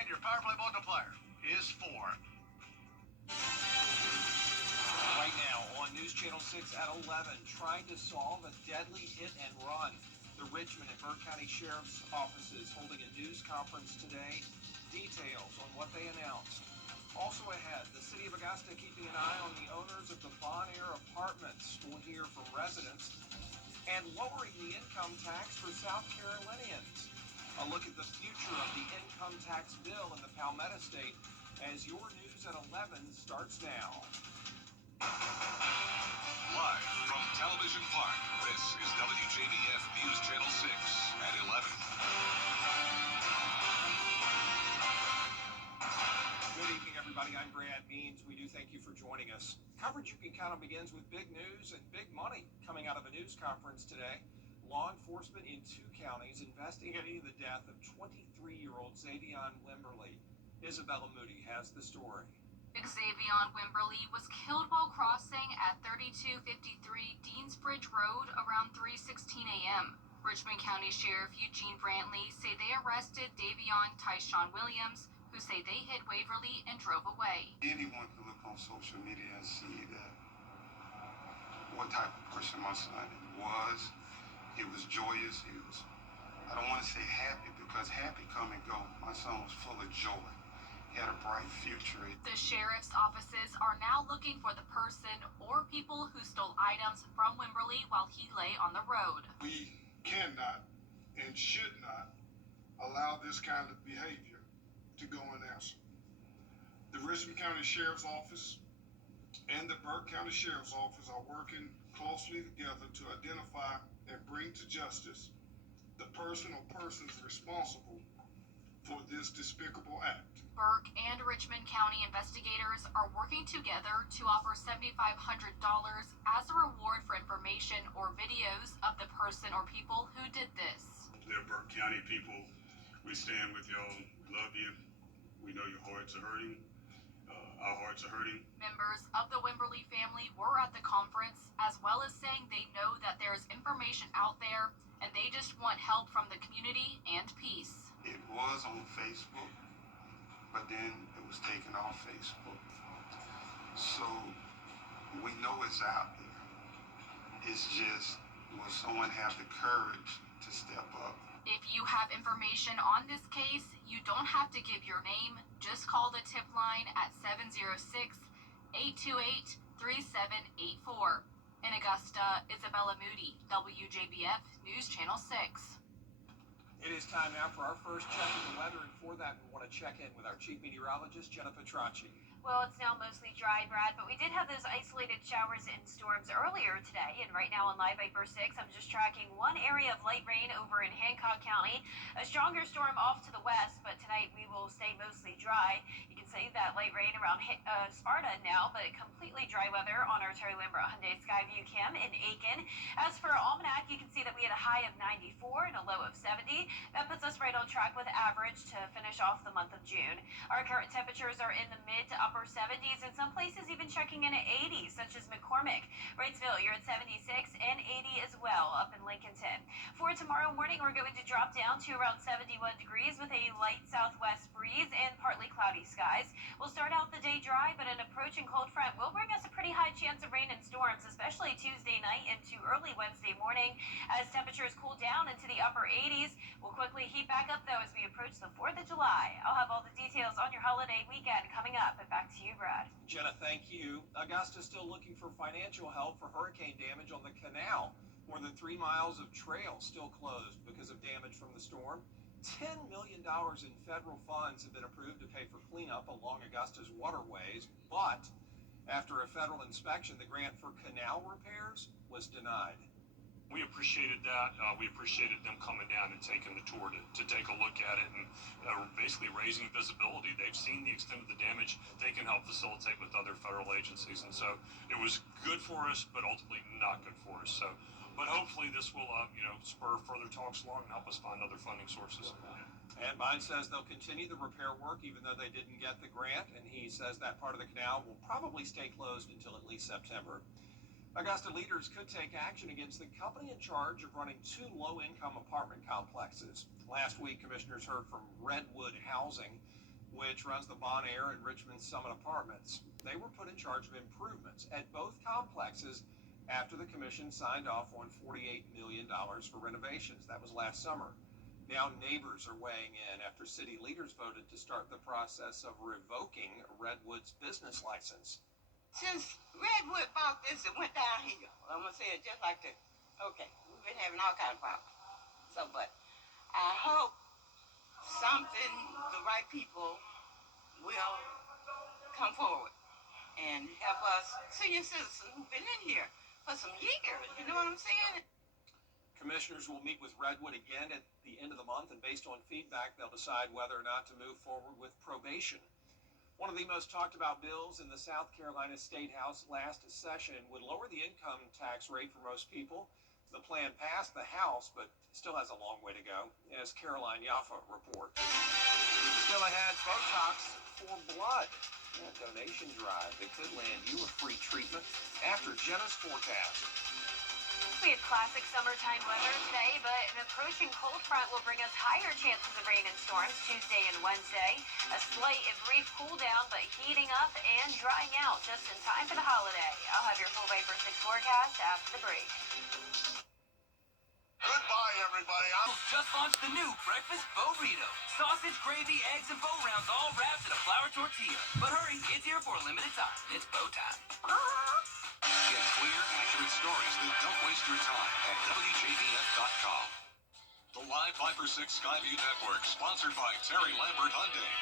And your power play multiplier is 4. Right now on News Channel 6 at 11, trying to solve a deadly hit and run. The Richmond and Burke County Sheriff's offices holding a news conference today. Details on what they announced. Also ahead, the city of Augusta keeping an eye on the owners of the Bon Air apartments. We'll hear from residents. And lowering the income tax for South Carolinians. A look at the future of the income tax bill in the Palmetto State as your news at 11 starts now. Live from Television Park, this is WJBF News Channel 6 at 11. Good evening, everybody. I'm Brad Means. We do thank you for joining us. Coverage you can count on begins with big news and big money coming out of a news conference today. Law enforcement in 2 counties investigating the death of 23-year-old Xavion Wimberly. Isabella Moody has the story. Xavion Wimberly was killed while crossing at 3253 Deansbridge Road around 3:16 a.m. Richmond County Sheriff Eugene Brantley say they arrested Davion Tyshawn Williams, who say they hit Waverly and drove away. Anyone can look on social media and see that what type of person my son was. He was joyous. He was, I don't want to say happy because happy come and go. My son was full of joy. He had a bright future. The sheriff's offices are now looking for the person or people who stole items from Wimberly while he lay on the road. We cannot and should not allow this kind of behavior to go unanswered. The Richmond County Sheriff's Office and the Burke County Sheriff's Office are working closely together to identify and bring to justice the person or persons responsible for this despicable act. Burke and Richmond County investigators are working together to offer $7,500 as a reward for information or videos of the person or people who did this. They're Burke County people. We stand with y'all. We love you. We know your hearts are hurting. Our hearts are hurting. Members of the Wimberly family were at the conference, as well as saying they know that there's information out there and they just want help from the community and peace. It was on Facebook, but then it was taken off Facebook. So we know it's out there. It's just, will someone have the courage to step up? If you have information on this case, you don't have to give your name. Just call the tip line at 706-828-3784. In Augusta, Isabella Moody, WJBF News Channel 6. It is time now for our first check of the weather, and for that, we want to check in with our chief meteorologist, Jenna Petracci. Well, it's now mostly dry, Brad, but we did have those isolated showers and storms earlier today. And right now on Live Viper 6, I'm just tracking one area of light rain over in Hancock County. A stronger storm off to the west, but tonight we will stay mostly dry. You can see that light rain around Sparta now, but completely dry weather on our Terry Lambert Hyundai Skyview Cam in Aiken. As for Almanac, you can see that we had a high of 94 and a low of 70. That puts us right on track with average to finish off the month of June. Our current temperatures are in the mid to upper 70s, and some places even checking in at 80s, such as McCormick. Wrightsville, you're at 76 and 80 as well up in Lincolnton. For tomorrow morning, we're going to drop down to around 71 degrees with a light southwest breeze and partly cloudy skies. We'll start out the day dry, but an approaching cold front will bring us a pretty high chance of rain and storms, especially Tuesday night into early Wednesday morning. As temperatures cool down into the upper 80s, we'll quickly heat back up, though, as we approach the 4th of July. I'll have all the details on your holiday weekend coming up. And back to you, Brad. Jenna, thank you. Augusta's still looking for financial help for hurricane damage on the canal. More than 3 miles of trail still closed because of damage from the storm. $10 million in federal funds have been approved to pay for cleanup along Augusta's waterways, but after a federal inspection, the grant for canal repairs was denied. We appreciated that. We appreciated them coming down and taking the tour to take a look at it and basically raising visibility. They've seen the extent of the damage. They can help facilitate with other federal agencies. And so it was good for us, but ultimately not good for us. So, but hopefully this will, spur further talks along and help us find other funding sources. And Biden says they'll continue the repair work even though they didn't get the grant. And he says that part of the canal will probably stay closed until at least September. Augusta leaders could take action against the company in charge of running 2 low-income apartment complexes. Last week, commissioners heard from Redwood Housing. which runs the Bon Air and Richmond Summit Apartments. They were put in charge of improvements at both complexes after the commission signed off on $48 million for renovations. That was last summer. Now neighbors are weighing in after city leaders voted to start the process of revoking Redwood's business license. Since Redwood bought this, it went downhill. I'm gonna say it just like that. Okay, we've been having all kinds of problems. So, but I hope something, the right people will come forward and help us senior citizens who've been in here for some years. You know what I'm saying? Commissioners will meet with Redwood again at the end of the month, and based on feedback, they'll decide whether or not to move forward with probation. One of the most talked about bills in the South Carolina State House last session would lower the income tax rate for most people. The plan passed the House, but still has a long way to go, as Caroline Yaffa reports. Still ahead, Botox for blood. A donation drive that could land you a free treatment after Jenna's forecast. We had classic summertime weather today, but an approaching cold front will bring us higher chances of rain and storms Tuesday and Wednesday. A slight and brief cool down, but heating up and drying out just in time for the holiday. I'll have your full Viper 6 forecast after the break. Goodbye, everybody. Just launched the new breakfast burrito. Sausage, gravy, eggs, and bow rounds all wrapped in a flour tortilla. But hurry, it's here for a limited time. It's bow time. Get clear, accurate stories that don't waste your time at WJBF.com. The live Viper 6 Skyview Network, sponsored by Terry Lambert Hyundai.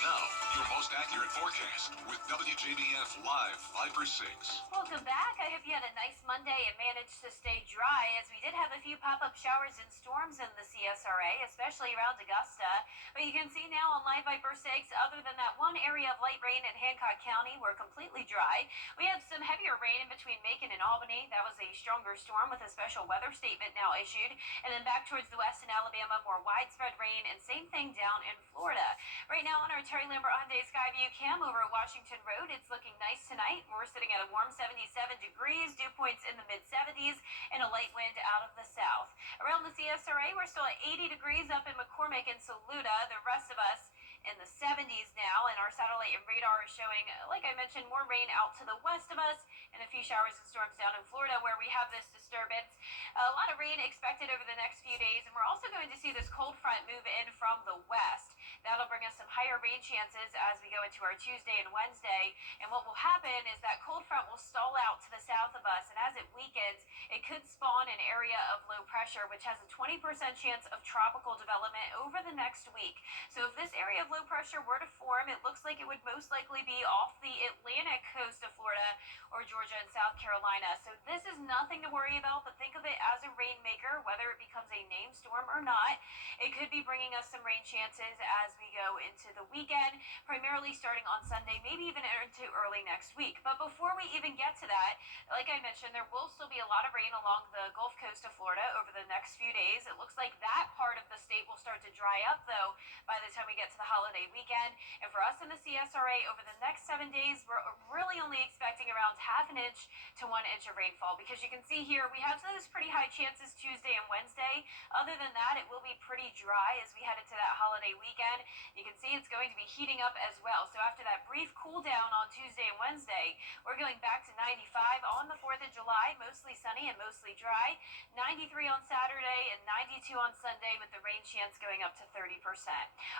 Now, your most accurate forecast with WJBF Live Viper 6. Welcome back. I hope you had a nice Monday and managed to stay dry, as we did have a few pop-up showers and storms in the CSRA, especially around Augusta. But you can see now on Live Viper 6, other than that one area of light rain in Hancock County, we're completely dry. We have some heavier rain in between Macon and Albany. That was a stronger storm with a special weather statement now issued. And then back towards the west in Alabama, more widespread rain, and same thing down in Florida. Right now on our Terry Lambert Hyundai Skyview cam over at Washington Road, it's looking nice tonight. We're sitting at a warm 77 degrees, dew points in the mid-70s, and a light wind out of the south. Around the CSRA, we're still at 80 degrees up in McCormick and Saluda. The rest of us in the 70s now, and our satellite and radar is showing, like I mentioned, more rain out to the west of us and a few showers and storms down in Florida where we have this disturbance. A lot of rain expected over the next few days, and we're also going to see this cold front move in from the west. That'll bring us some higher rain chances as we go into our Tuesday and Wednesday. And what will happen is that cold front will stall out to the south of us, and as it weakens, it could spawn an area of low pressure, which has a 20% chance of tropical development over the next week. So if this area of low pressure were to form, it looks like it would most likely be off the Atlantic coast of Florida or Georgia and South Carolina. So this is nothing to worry about, but think of it as a rainmaker, whether it becomes a named storm or not. It could be bringing us some rain chances as we go into the weekend, primarily starting on Sunday, maybe even into early next week. But before we even get to that, like I mentioned, there will still be a lot of rain along the Gulf Coast of Florida over the next few days. It looks like that part of the state will start to dry up, though, by the time we get to the holiday weekend. And for us in the CSRA, over the next 7 days, we're really only expecting around half an inch to 1 inch of rainfall, because you can see here we have those pretty high chances Tuesday and Wednesday. Other than that, it will be pretty dry as we head into that holiday weekend. You can see it's going to be heating up as well. So after that brief cool down on Tuesday and Wednesday, we're going back to 95 on the 4th of July, mostly sunny and mostly dry. 93 on Saturday and 92 on Sunday, with the rain chance going up to 30%.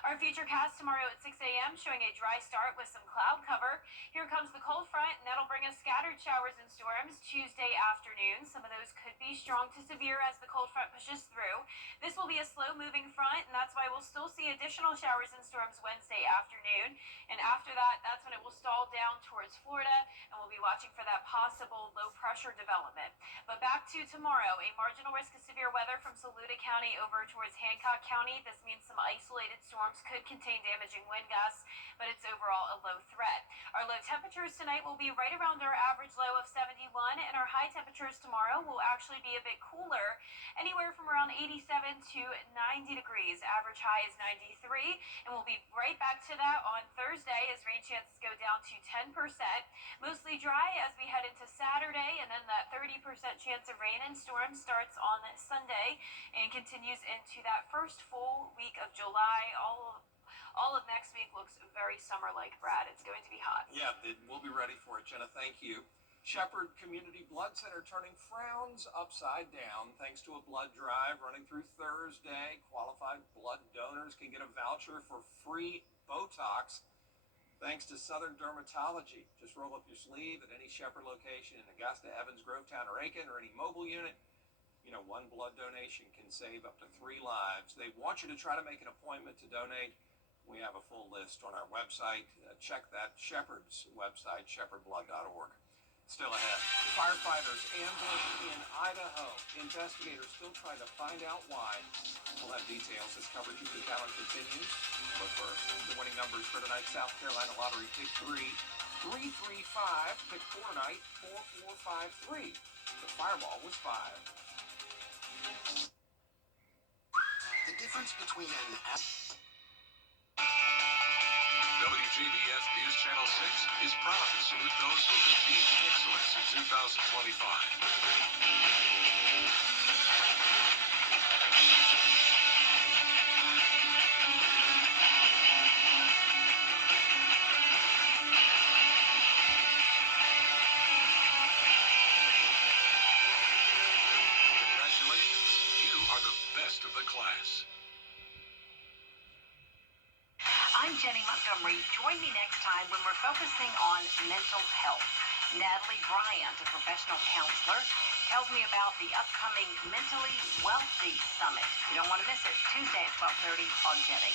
Our futurecast tomorrow at 6 a.m. showing a dry start with some cloud cover. Here comes the cold front, and that'll bring us scattered showers and storms Tuesday afternoon. Some of those could be strong to severe as the cold front pushes through. This will be a slow moving front, and that's why we'll still see additional showers and storms Wednesday afternoon. And after that, that's when it will stall down towards Florida, and we'll be watching for that possible low pressure development. But back to tomorrow, a marginal risk of severe weather from Saluda County over towards Hancock County. This means some isolated storms could contain damaging wind gusts, but it's overall a low threat. Our low temperatures tonight will be right around our average low of 71, and our high temperatures tomorrow will actually be a bit cooler, anywhere from around 87 to 90 degrees. Average high high is 93. And we'll be right back to that on Thursday as rain chances go down to 10%. Mostly dry as we head into Saturday, and then that 30% chance of rain and storms starts on Sunday and continues into that first full week of July. All of next week looks very summer-like, Brad. It's going to be hot. Yeah, we'll be ready for it, Jenna. Thank you. Shepherd Community Blood Center turning frowns upside down thanks to a blood drive running through Thursday. Qualified blood donors can get a voucher for free Botox thanks to Southern Dermatology. Just roll up your sleeve at any Shepherd location in Augusta, Evans, Grovetown, or Aiken, or any mobile unit. You know, one blood donation can save up to 3 lives. They want you to try to make an appointment to donate. We have a full list on our website. Check that Shepherd's website, shepherdblood.org. Still ahead, firefighters ambushed in Idaho. Investigators still trying to find out why. We'll have details as coverage of the calendar continues. But first, the winning numbers for tonight's South Carolina Lottery Pick 3, 335, Pick 4 tonight, 4453. The fireball was 5. The difference between an WJBF News Channel 6 is proud to salute those who have achieved excellence in 2025. Congratulations, you are the best of the class. I'm Jenny Montgomery. Join me next time when we're focusing on mental health. Natalie Bryant, a professional counselor, tells me about the upcoming Mentally Wealthy Summit. You don't want to miss it. Tuesday at 12:30 on Jenny.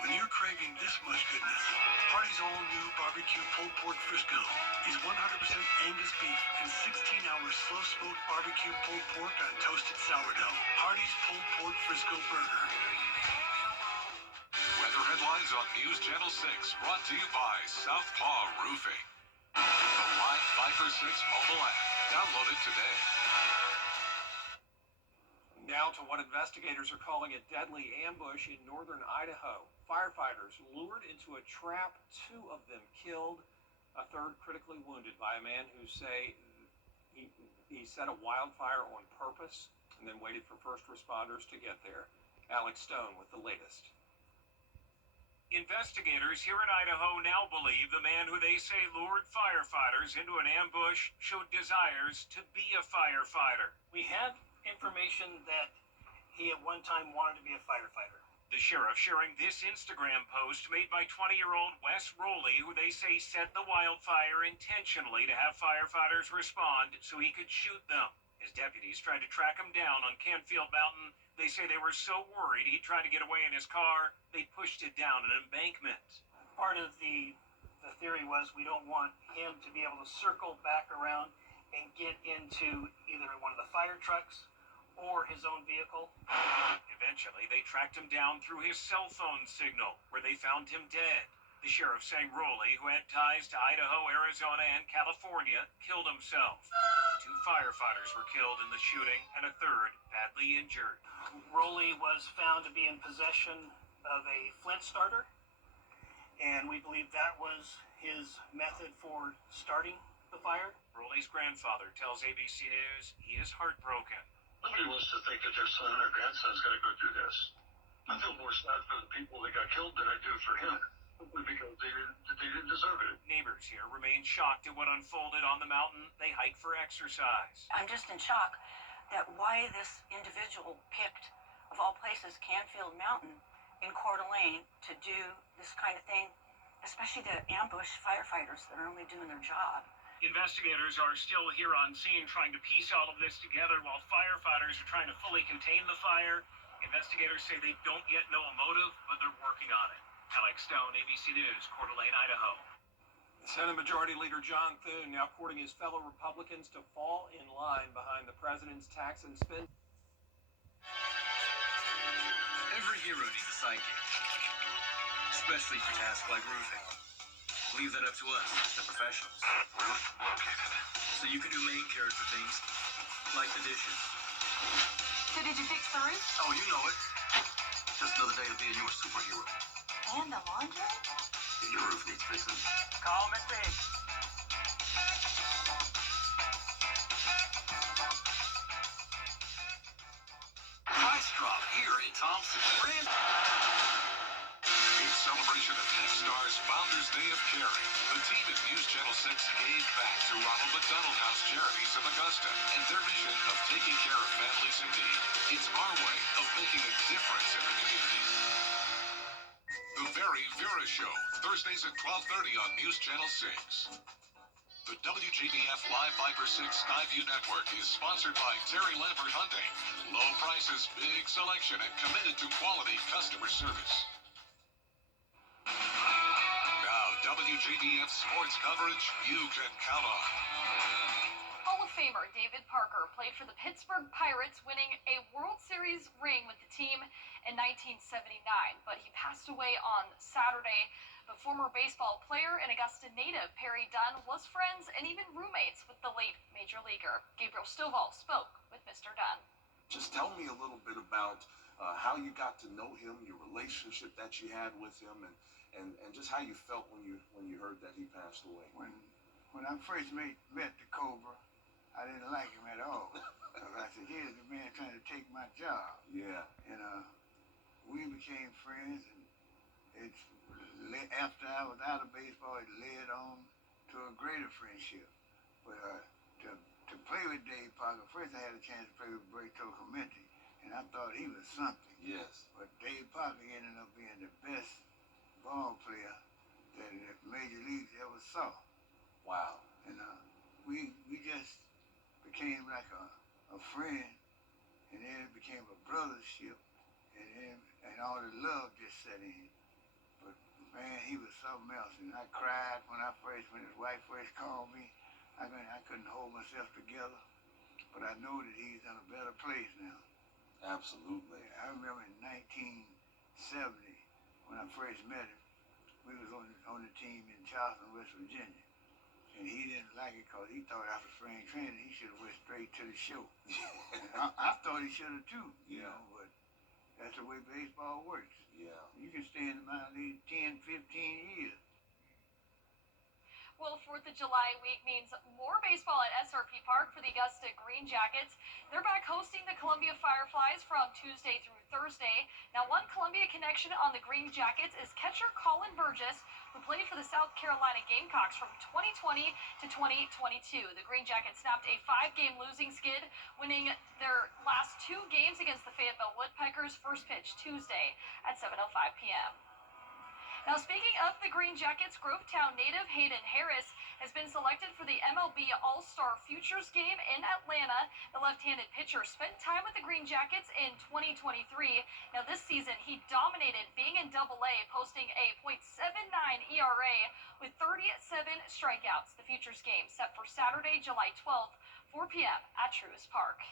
When you're craving this much goodness, Hardee's all-new barbecue pulled pork Frisco is 100% Angus beef and 16-hour slow-smoked barbecue pulled pork on toasted sourdough. Hardee's pulled pork Frisco burger. Weather headlines on News Channel 6, brought to you by Southpaw Roofing. The Live Viper 6 mobile app. Download it today. Now to what investigators are calling a deadly ambush in northern Idaho. Firefighters lured into a trap, 2 of them killed, a third critically wounded by a man who say he set a wildfire on purpose and then waited for first responders to get there. Alex Stone with the latest. Investigators here in Idaho now believe the man who they say lured firefighters into an ambush showed desires to be a firefighter. We have information that he at one time wanted to be a firefighter. The sheriff sharing this Instagram post made by 20-year-old Wes Rowley, who they say set the wildfire intentionally to have firefighters respond so he could shoot them. As deputies tried to track him down on Canfield Mountain, they say they were so worried he tried to get away in his car, they pushed it down an embankment. Part of the theory was we don't want him to be able to circle back around and get into either one of the fire trucks or his own vehicle. Eventually, they tracked him down through his cell phone signal, where they found him dead. The sheriff saying Rowley, who had ties to Idaho, Arizona, and California, killed himself. 2 firefighters were killed in the shooting, and a third badly injured. Rowley was found to be in possession of a flint starter, and we believe that was his method for starting the fire. Rowley's grandfather tells ABC News he is heartbroken. Nobody wants to think that their son or grandson's got to go through this. I feel more sad for the people that got killed than I do for him, because they didn't deserve it. Neighbors here remain shocked at what unfolded on the mountain they hike for exercise. I'm just in shock that why this individual picked, of all places, Canfield Mountain in Coeur d'Alene to do this kind of thing, especially to ambush firefighters that are only doing their job. Investigators are still here on scene trying to piece all of this together while firefighters are trying to fully contain the fire. Investigators say they don't yet know a motive, but they're working on it. Alex Stone, ABC News, Coeur d'Alene, Idaho. Senate Majority Leader John Thune now courting his fellow Republicans to fall in line behind the president's tax and spend. Every hero needs a sidekick, especially for tasks like roofing. Leave that up to us, the professionals. Roof located. So you can do main character things, like the dishes. So did you fix the roof? Oh, you know it. Just another day of being your superhero. And the laundry? Your roof needs fixing. Call Mr. Hicks. Price drop here in Thompson. In celebration of Nextstar's Founders Day of Caring, the team at News Channel 6 gave back to Ronald McDonald House Charities of Augusta and their mission of taking care of families in need. It's our way of making a difference in the community. The Very Vera Show, Thursdays at 12:30 on News Channel 6. The WJBF Live Viper 6 Skyview Network is sponsored by Terry Lambert Hyundai. Low prices, big selection, and committed to quality customer service. Now, WJBF sports coverage you can count on. Hall of Famer David Parker played for the Pittsburgh Pirates, winning a World Series ring with the team in 1979, but he passed away on Saturday. The former baseball player and Augusta native Perry Dunn was friends and even roommates with the late major leaguer. Gabriel Stovall spoke with Mr. Dunn. Just tell me a little bit about how you got to know him, your relationship that you had with him, and just how you felt when you heard that he passed away. When I first met the Cobra, I didn't like him at all. Because I said, here's the man trying to take my job. Yeah. And we became friends, and after I was out of baseball, it led on to a greater friendship. But to play with Dave Parker, first I had a chance to play with Berto Clemente, and I thought he was something. Yes. But Dave Parker ended up being the best ball player that the major leagues ever saw. Wow. And we just became like a friend, and then it became a brothership, and all the love just set in. But man, he was something else, and I cried when his wife first called me. I couldn't hold myself together, but I know that he's in a better place now. Absolutely. I remember in 1970 when I first met him, we was on the team in Charleston, West Virginia, and he didn't like it because he thought after spring training he should have went straight to the show. I thought he should have too, you know, but that's the way baseball works. Yeah. You can stay in the minor league 10, 15 years. Well, 4th of July week means more baseball at SRP Park for the Augusta Green Jackets. They're back hosting the Columbia Fireflies from Tuesday through Thursday. Now, one Columbia connection on the Green Jackets is catcher Colin Burgess, who played for the South Carolina Gamecocks from 2020 to 2022. The Green Jackets snapped a 5-game losing skid, winning their last 2 games against the Fayetteville Woodpeckers. First pitch Tuesday at 7:05 p.m. Now, speaking of the Green Jackets, Grovetown native Hayden Harris has been selected for the MLB All-Star Futures game in Atlanta. The left-handed pitcher spent time with the Green Jackets in 2023. Now, this season, he dominated being in Double-A, posting a .79 ERA with 37 strikeouts. The Futures game set for Saturday, July 12th, 4 p.m. at Truist Park.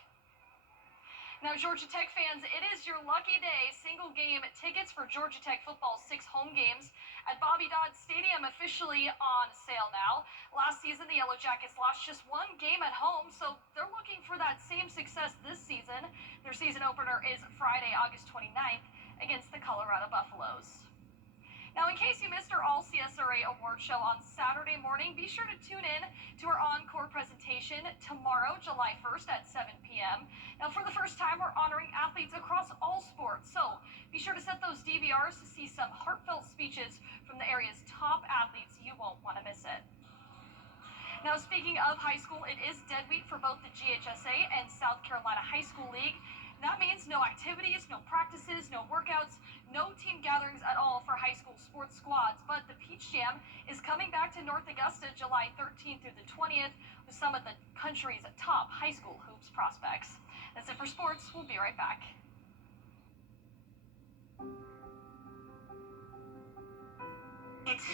Now, Georgia Tech fans, it is your lucky day. Single-game tickets for Georgia Tech football's 6 home games at Bobby Dodd Stadium officially on sale now. Last season, the Yellow Jackets lost just 1 game at home, so they're looking for that same success this season. Their season opener is Friday, August 29th against the Colorado Buffaloes. Now, in case you missed our All CSRA Award Show on Saturday morning, be sure to tune in to our encore presentation tomorrow, July 1st at 7 p.m. Now, for the first time, we're honoring athletes across all sports, so be sure to set those DVRs to see some heartfelt speeches from the area's top athletes. You won't want to miss it. Now, speaking of high school, it is dead week for both the GHSA and South Carolina High School League. That means no activities, no practices, no workouts, no team gatherings at all for high school sports squads. But the Peach Jam is coming back to North Augusta July 13th through the 20th with some of the country's top high school hoops prospects. That's it for sports. We'll be right back. It's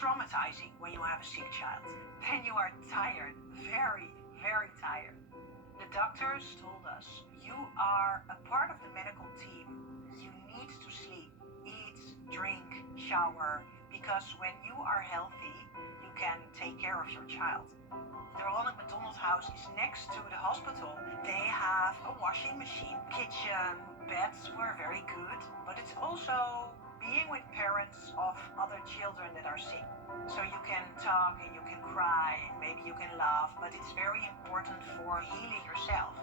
traumatizing when you have a sick child. Then you are tired, very, very tired. The doctors told us, you are a part of the medical team. You need to sleep, eat, drink, shower, because when you are healthy, you can take care of your child. The Ronald McDonald House is next to the hospital. They have a washing machine, kitchen, pets were very good, but it's also being with parents of other children that are sick. So you can talk and you can cry and maybe you can laugh, but it's very important for healing yourself.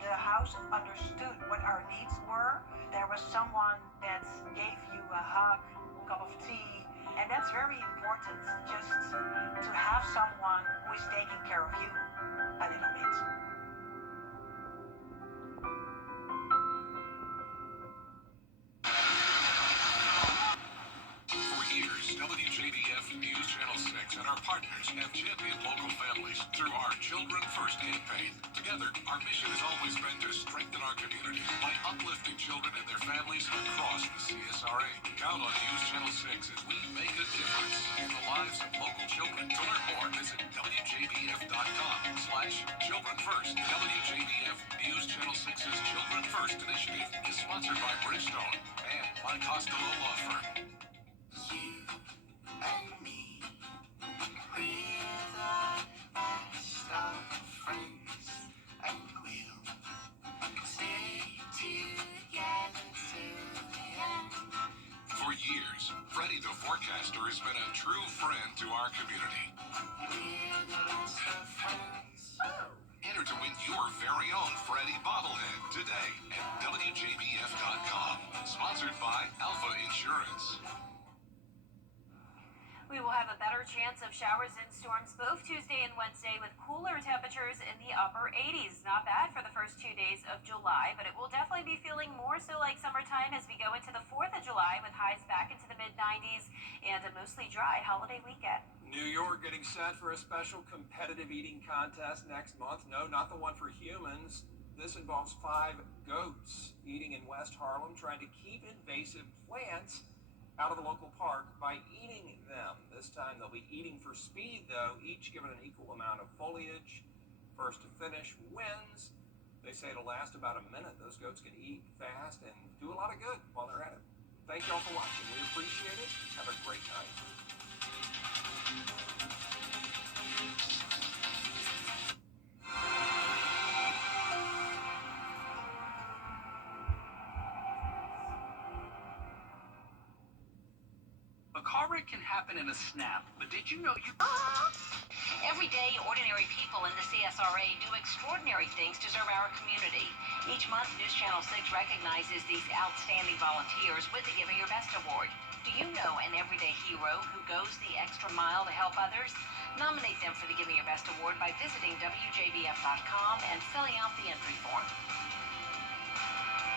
The house understood what our needs were. There was someone that gave you a hug, a cup of tea, and that's very important, just to have someone who is taking care of you a little bit. For years, WJBF News Channel 6 and our partners have championed local families through our Children First campaign. Together, our mission has always been to strengthen our community by uplifting children and their families across the CSRA. Count on News Channel 6 as we make a difference in the lives of local children. To learn more, visit WJBF.com/Children First. WJBF News Channel 6's Children First initiative is sponsored by Bridgestone and Mike Costello Law Firm. For years, Freddie the Forecaster has been a true friend to our community. Enter to win your very own Freddie bobblehead today at WJBF.com. Sponsored by Alpha Insurance. We will have a better chance of showers and storms both Tuesday and Wednesday with cooler temperatures in the upper 80s. Not bad for the first 2 days of July, but it will definitely be feeling more so like summertime as we go into the 4th of July with highs back into the mid-90s and a mostly dry holiday weekend. New York getting set for a special competitive eating contest next month. No, not the one for humans. This involves 5 goats eating in West Harlem, trying to keep invasive plants out of the local park by eating them. This time they'll be eating for speed, though, each given an equal amount of foliage. First to finish wins. They say it'll last about a minute. Those goats can eat fast and do a lot of good while they're at it. Thank you all for watching. We appreciate it. Have a great night. A car wreck can happen in a snap, but did you know you... Every day, ordinary people in the CSRA do extraordinary things to serve our community. Each month, News Channel 6 recognizes these outstanding volunteers with the Giving Your Best Award. Do you know an everyday hero who goes the extra mile to help others? Nominate them for the Giving Your Best Award by visiting WJBF.com and filling out the entry form.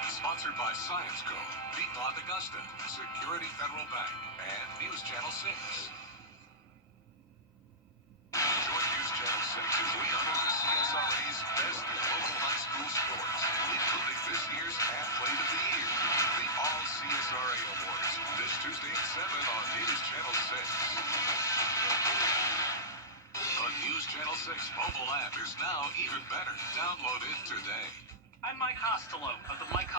Sponsored by Science Co., Piedmont Augusta, Security Federal Bank, and News Channel 6. Join News Channel 6 as we honor the CSRA's best local high school sports, including this year's Athlete of the Year, the All CSRA Awards, this Tuesday at 7 on News Channel 6. The News Channel 6 mobile app is now even better. Download it today. I'm Mike Costello of the Mike